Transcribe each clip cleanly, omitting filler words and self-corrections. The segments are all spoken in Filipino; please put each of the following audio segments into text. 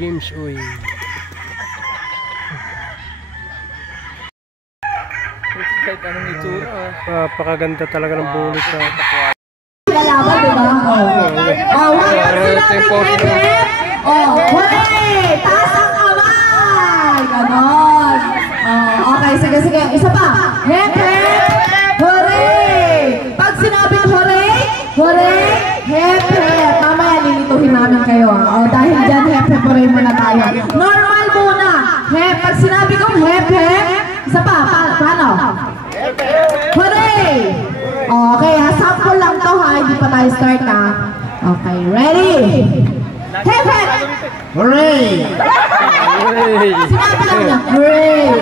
James Uy. Kahit anong itsura. Napakaganda talaga ng bulit na. Kalaban, diba? Hooray! Taas ang kamay! Ganon. Okay, sige. Isa pa. Hep, hep. Hooray! Pag sinabing hooray, hooray, hep, hep. Mamaya lilituhin namin kayo. Dahil dyan, hep, hep, hooray muna tayo. Normal muna. Hep, pag sinabi kong hep, hep. Isa pa. Paano? Hooray! Okay, sample lang to ha. Hindi pa tayo start ha. Okay, ready? Hep, hep! Hooray! Sinabi lang niya, hooray!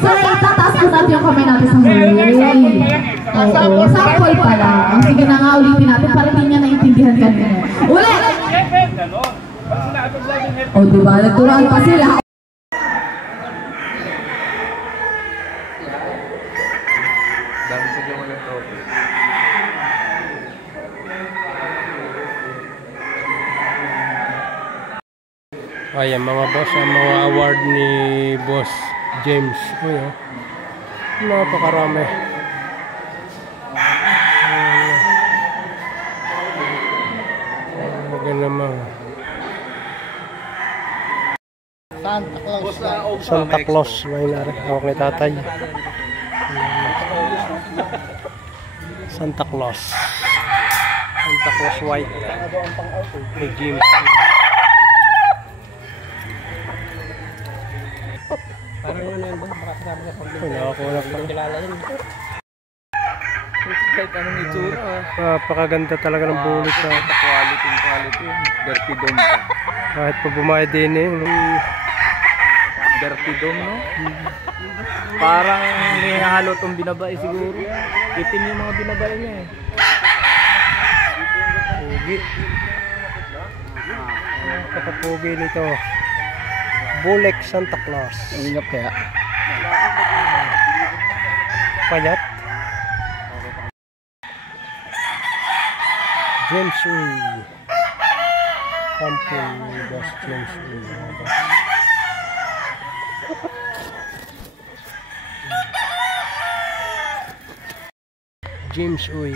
Sir, itataas ko natin yung kamay natin sa hooray. Oo, sample pa lang. Sige na nga, ulitin natin para hindi niya naintindihan kanina. Ulit! O diba, nagturuan pa sila. Ayan mga boss, ang mga award ni Boss James. Ayan, napakarami. Maganda naman. Santa Claus. May hawak ni tatay. Santa Claus. Santa Claus white. Ni James. Parang yun ba? Makakasama sa pagkilala yun. Kahit anong itsura. Napakaganda talaga ng bulit na. Quality. Dirty dome pa. Kahit pa bumayad din eh. Dirty dome, no? Parang may halo itong binabae siguro. Itim yung mga binabae niya eh. Pugi. Kakapugi nito. Bulek Santa Claus. Ingap kaya. Payat. James Uy. Sample Boss James Uy. James Uy.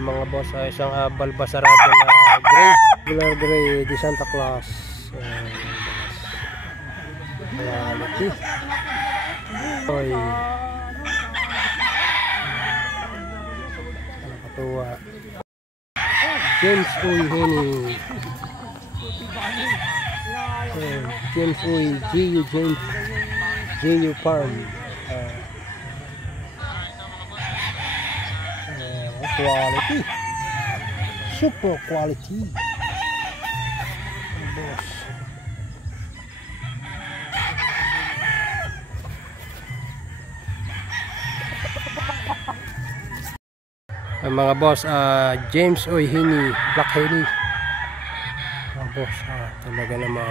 Mga boss ay isang balbasarado na gray di Santa Claus. Quality. Oy. Nakatuwa. James Uy Henny. James Uy GU Farm. Quality, super quality, boss. Ang mga boss, James Uy Henny, Black Henny. Boss, talaga naman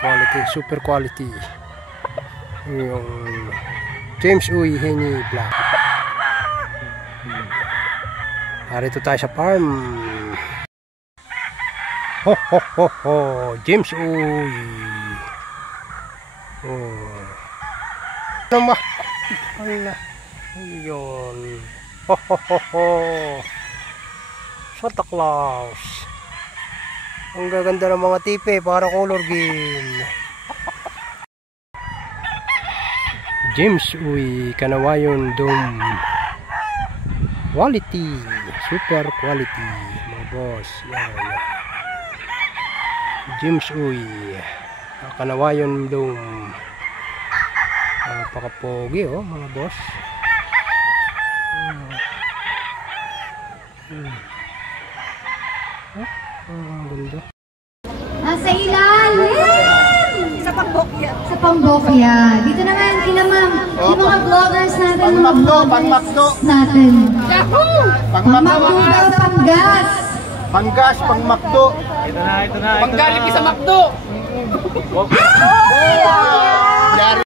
quality, super quality. Yung James Uy Henny Black. Narito tayo sa farm. Ho, James Uy. Naman. Ala. Ayun. Ho. Santa Claus. Ang gaganda ng mga tipe, para color game. James Uy, Kanawayon Dome. Quality, super quality, mga boss. Yan. James Uy, Kanawayon Dome. Napakapogi mga boss. Ganda. Nasa ilalim! Sa Pambokya. Dito naman, kinamam. Yung mga vloggers natin, mga vloggers natin. Pangmakdo daw, panggas. Panggas, pang McDo. Ito na. Panggalip sa McDo.